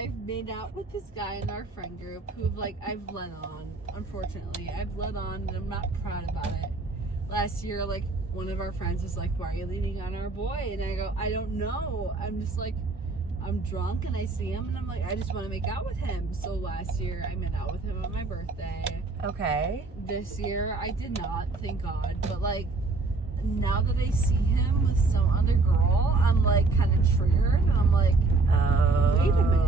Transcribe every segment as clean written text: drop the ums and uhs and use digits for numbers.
I've made out with this guy in our friend group who, like, I've led on. Unfortunately, I've led on, and I'm not proud about it. Last year, like, one of our friends was like, "Why are you leading on our boy?" And I go, "I don't know. I'm just like, I'm drunk and I see him, and I'm like, I just want to make out with him." So last year, I made out with him on my birthday. Okay. This year, I did not, thank God. But, like, now that I see him with some other girl, I'm, like, kind of triggered. And I'm like, wait a minute.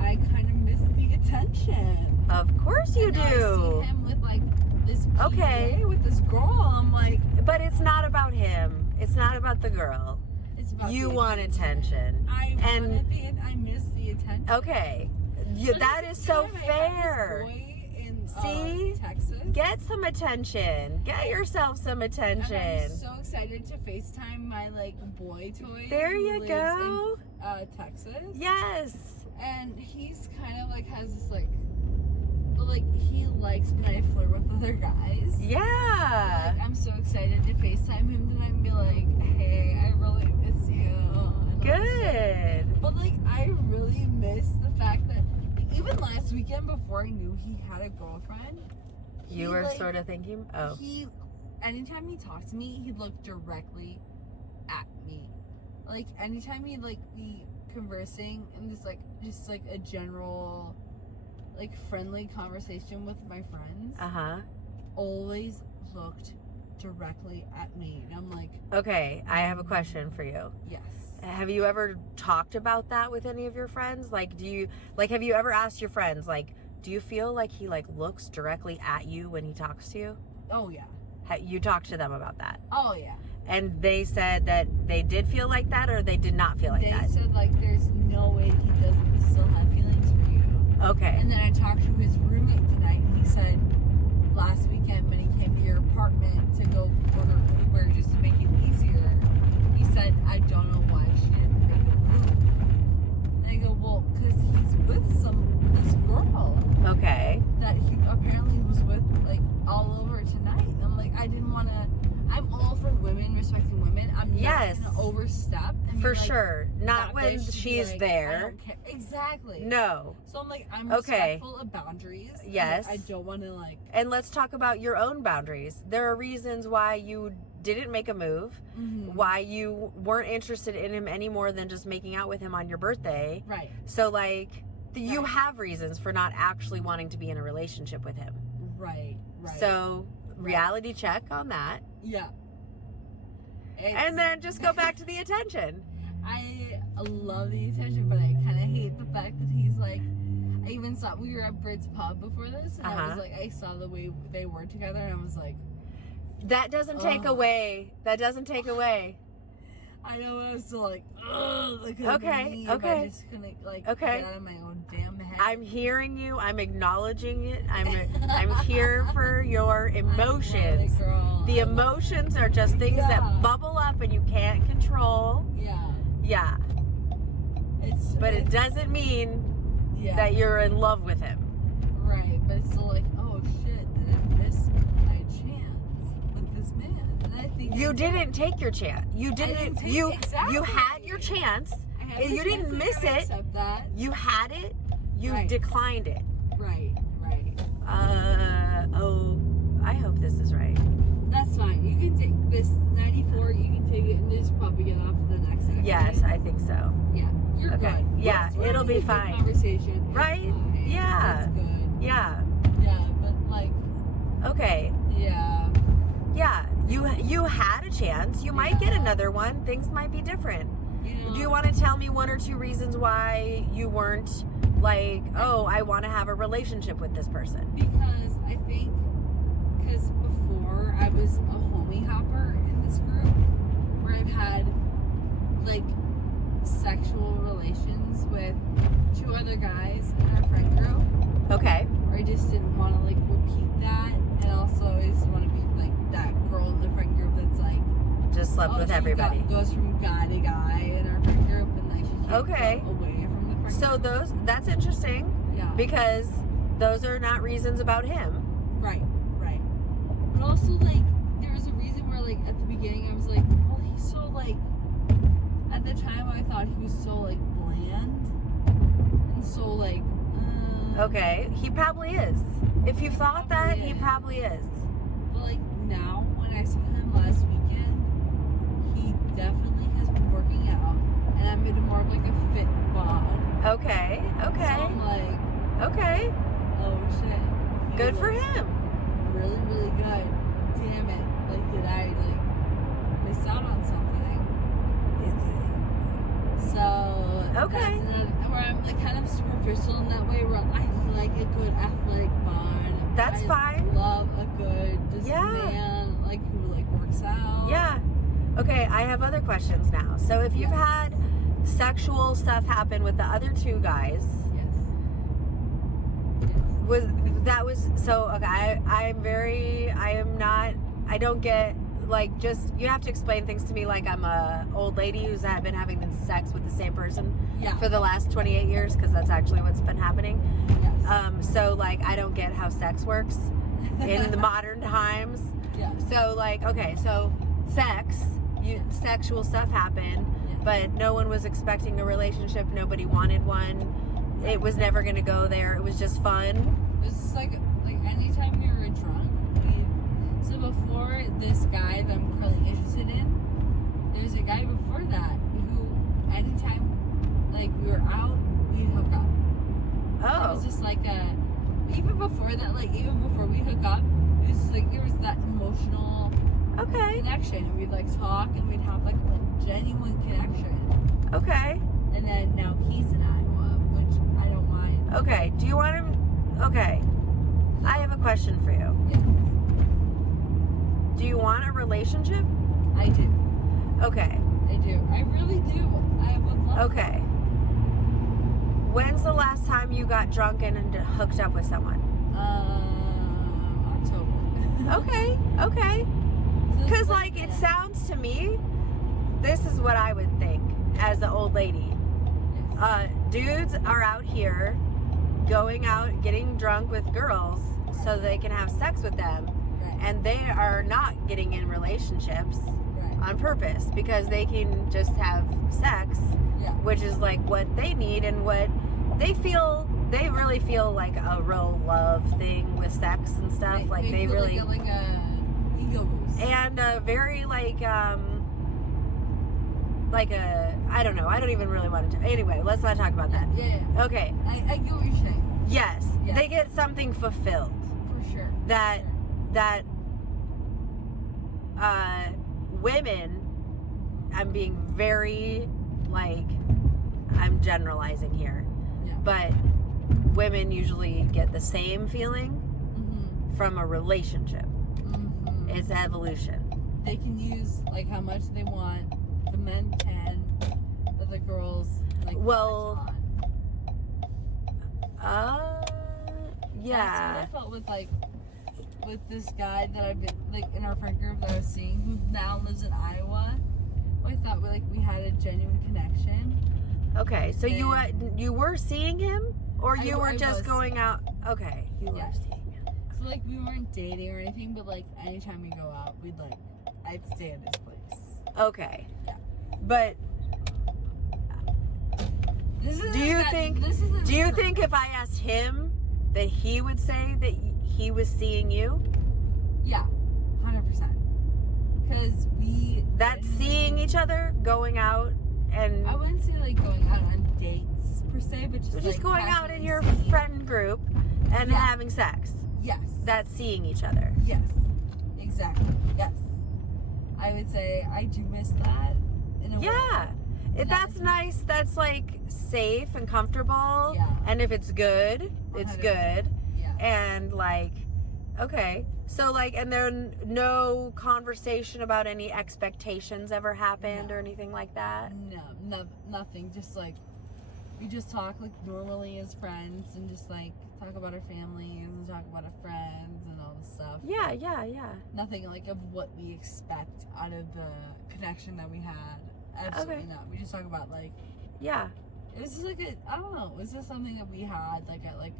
I kind of miss the attention. Of course you do. I see him with, like, this PA with this girl. I'm like... But it's not about him. It's not about the girl. It's about you want attention. I miss the attention. Okay. That is so fair. See? Texas. Get some attention. Get yourself some attention. And I'm so excited to FaceTime my, like, boy toy. There you go. In, Texas. Yes. And he's kind of, like, has this, like... But, like, he likes when I flirt with other guys. Yeah. Like, I'm so excited to FaceTime him tonight and be like, "Hey, I really miss you." Good. But, like, I really miss the fact that even last weekend, before I knew he had a girlfriend, you were, like, sort of thinking, anytime he talked to me, he'd look directly at me. Like, anytime he'd, like, be conversing in this, like, just, like, a general, like, friendly conversation with my friends, always looked directly at me. And I'm like... Okay, I have a question for you. Yes. Have you ever talked about that with any of your friends? Like, have you ever asked your friends, like, do you feel like he, like, looks directly at you when he talks to you? Oh, yeah. You talked to them about that? Oh, yeah. And they said that they did feel like that, or they did not feel like that? They said, like, there's no way he doesn't still have feelings for you. Okay. And then I talked to his roommate tonight, and he said last weekend when he came to your apartment to go order Uber just to make it easier, he said, "I don't know why she didn't make a move." And I go, "Well, because he's with this girl." Okay. That he apparently was with, like, all over tonight. And I'm like, I didn't want to... I'm all for women respecting women. I'm not going to overstep. And for be like, sure. Not when she's like, there. I don't care. Exactly. No. So I'm like, I'm respectful of boundaries. Yes. I don't want to, like... And let's talk about your own boundaries. There are reasons why you didn't make a move, why you weren't interested in him any more than just making out with him on your birthday. Right. So, like, you have reasons for not actually wanting to be in a relationship with him. Right. So, reality check on that. Yeah. And then just go back to the attention. I love the attention, but I kind of hate the fact that he's like... I even saw... We were at Brit's Pub before this, and I was like... I saw the way they were together, and I was like... That doesn't take away. That doesn't take away. I know, I was still like... Ugh, like, okay. I'm just gonna, like, get out of my own damn head. I'm hearing you. I'm acknowledging it. I'm here for your emotions. Girl. The emotions are just things that bubble up and you can't control. Yeah. But it doesn't mean that you're in love with him. Right, but it's still like, oh shit, did I miss my chance with this man? And I think you didn't take your chance. You didn't. You had your chance. You didn't miss it. Accept that. You had it. You declined it. Right. I hope this is right. That's fine. You can take this 94. You can take it and just probably get off the next episode. Yes, I think so. Yeah, you're okay. good. Yeah, it'll be fine. Conversation, right? Yeah. That's good. Yeah. Yeah, but like. Okay. Yeah. Yeah. You had a chance. You might get another one. Things might be different. Do you want to tell me one or two reasons why you weren't like, oh, I want to have a relationship with this person? Because I think, before I was a homie hopper in this group, where I've had like sexual relations with 2 other guys in our friend group. Okay. Or I just didn't want to like repeat that, and also I just want to be like that girl in the friend group that's like just slept with everybody. Goes from guy to guy in our friend group, and like she can't go away from the friend so group. That's interesting. Yeah. Because those are not reasons about him. Right. But also like there was a reason where like at the beginning I was like, well, he's so like, at the time I thought he was so like bland, and And so, like, Okay, he probably is. If you thought that, he probably is. But, like, now, when I saw him last weekend, he definitely has been working out. And I made him more of, like, a fit bod. Okay, okay. So I'm like, okay. oh, shit. Good for him. Really, really good. Damn it. Like, did I, like, miss out on something? So, Okay. where I'm, like, kind of superficial in that way, where I like a good athletic bod. That's fine. Love a good, just man, like, who, like, works out. Yeah. Okay, I have other questions now. So if you've had sexual stuff happen with the other two guys, I don't get, like, just, you have to explain things to me like I'm a old lady who's been having sex with the same person for the last 28 years, because that's actually what's been happening. So, like, I don't get how sex works in the modern times. So, like, okay, so sexual stuff happened, but no one was expecting a relationship. Nobody wanted one. It was never going to go there. It was just fun. This is like anytime we were drunk, so before this guy that I'm currently interested in, there's a guy before that who anytime, like, we were out, we'd hook up. Oh. It was just like even before that, like, even before we hook up, it was just like, there was that emotional connection. And we'd, like, talk, and we'd have, like, a genuine connection. Okay. And then now he's in Iowa, which I don't mind. Okay. Do you want him? Okay. I have a question for you. Yes. Do you want a relationship? I do. Okay. I do. I really do. I would love Okay. When's the last time you got drunk and hooked up with someone? October. Okay. Okay. Because, like, it sounds to me, this is what I would think as the old lady. Dudes are out here going out, getting drunk with girls so they can have sex with them. And they are not getting in relationships on purpose, because they can just have sex, which is, like, what they need and what they feel. They really feel like a real love thing with sex and stuff. They really like a ego boost. And very I don't know. I don't even really want to. Anyway, let's not talk about that. Yeah. Okay. I get what you're saying. Yes, they get something fulfilled. For sure. That women, I'm being very, like, I'm generalizing here, but women usually get the same feeling from a relationship. It's evolution. They can use, like, how much they want. The men can, but the girls, like, well, yeah. That's what I felt with this guy that I've been, like, in our friend group that I was seeing, who now lives in Iowa. I thought we had a genuine connection. Okay, so you were seeing him, or you were just going out? Okay, you were seeing him. So, like, we weren't dating or anything, but, like, anytime we go out, I'd stay at his place. Okay. Yeah. But do you think if I asked him that he would say that he was seeing you? Yeah, 100%. Because that's seeing each other, going out, and I wouldn't say, like, going out on dates per se, but just like, going out in your friend group and having sex. Yes. That's seeing each other. Yes. Exactly. Yes. I would say I do miss that in a way. That's nice. That's, like, safe and comfortable. Yeah. And if it's good, it's 100%. good. Yeah. And, like, okay. So, like, and then no conversation about any expectations ever happened or anything like that? No, nothing. Just, like, we just talk, like, normally as friends, and just, like, talk about our families and talk about our friends and all this stuff. Yeah. Nothing, like, of what we expect out of the connection that we had. Absolutely not. We just talk about, like... Yeah. It was just, like, I don't know. It was just something that we had, like,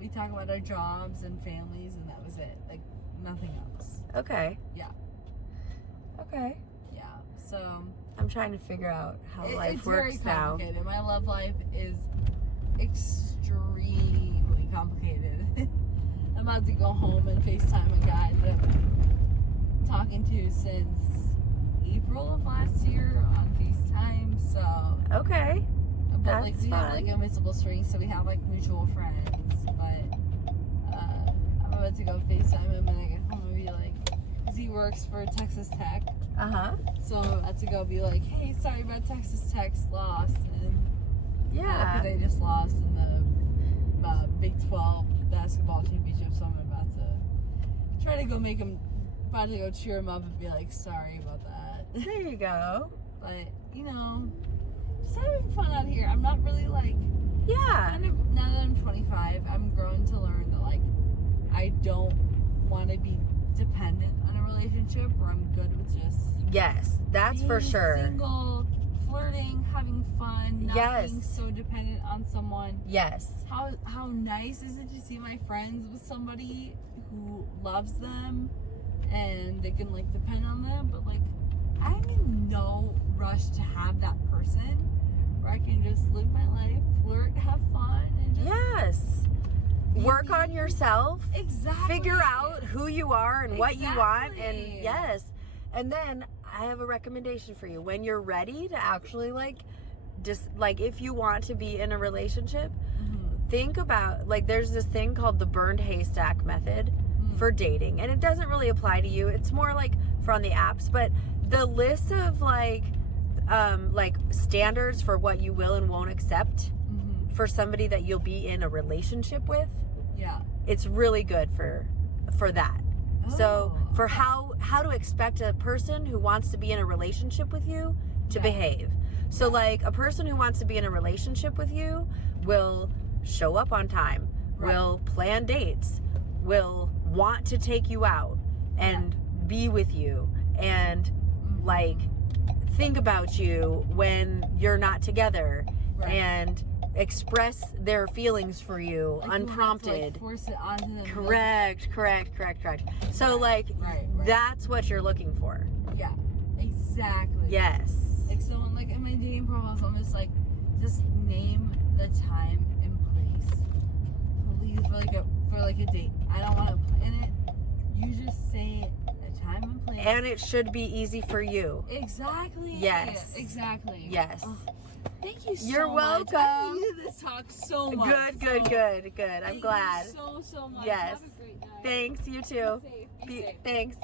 we talk about our jobs and families, and that was it. Like, nothing else. Okay. Yeah. Okay. Yeah. So... I'm trying to figure out how life works now. It's very complicated. My love life is extremely complicated. I'm about to go home and FaceTime a guy that I've been talking to since April of last year on FaceTime. So Okay. but like That's we have fun. like invisible strings, so we have like mutual friends. But I'm about to go FaceTime him and I get home and be like, because he works for Texas Tech. So I'm about to go be like, hey, sorry about Texas Tech's loss. And Yeah. because they just lost in the Big 12 basketball championship, so I'm about to try to go make him, about to go cheer him up and be like, sorry about that. There you go. But, you know, just having fun out here. I'm not really like, Yeah. kind of, now that I'm 25, I'm growing to learn that, like, I don't want to be dependent on a relationship where I'm good with just Yes, that's for being sure. single, flirting, having fun, not Yes. being so dependent on someone. Yes. How nice is it to see my friends with somebody who loves them and they can like depend on them, but like I'm in no rush to have that person where I can just live my life, flirt, have fun, and just Yes. Work on me. yourself. Exactly. Figure out who you are and what you want, and Exactly. yes. And then I have a recommendation for you. When you're ready to actually like just like if you want to be in a relationship, think about like there's this thing called the burned haystack method for dating, and it doesn't really apply to you. It's more like for on the apps, but the list of like standards for what you will and won't accept for somebody that you'll be in a relationship with, Yeah. it's really good for that. So Oh. for how to expect a person who wants to be in a relationship with you to Yeah. behave. So like a person who wants to be in a relationship with you will show up on time, Right. will plan dates, will want to take you out and be with you and like think about you when you're not together Right. and express their feelings for you Like, you have to, unprompted. like, force it onto them. Correct. So like Right. that's what you're looking for. Yeah. Exactly. Yes. Like so when like in my dating profiles I'm just like just name the time and place. Please for like a date. I don't want to plan it. You just say the time and place. And it should be easy for you. Exactly. Yes. Exactly. Yes. Oh, thank you so You're much. I welcome. needed this talk so much. Good. So, I'm thank glad. you so much. Yes. Have a great night. Thanks, you too. Be safe. Be safe. Thanks.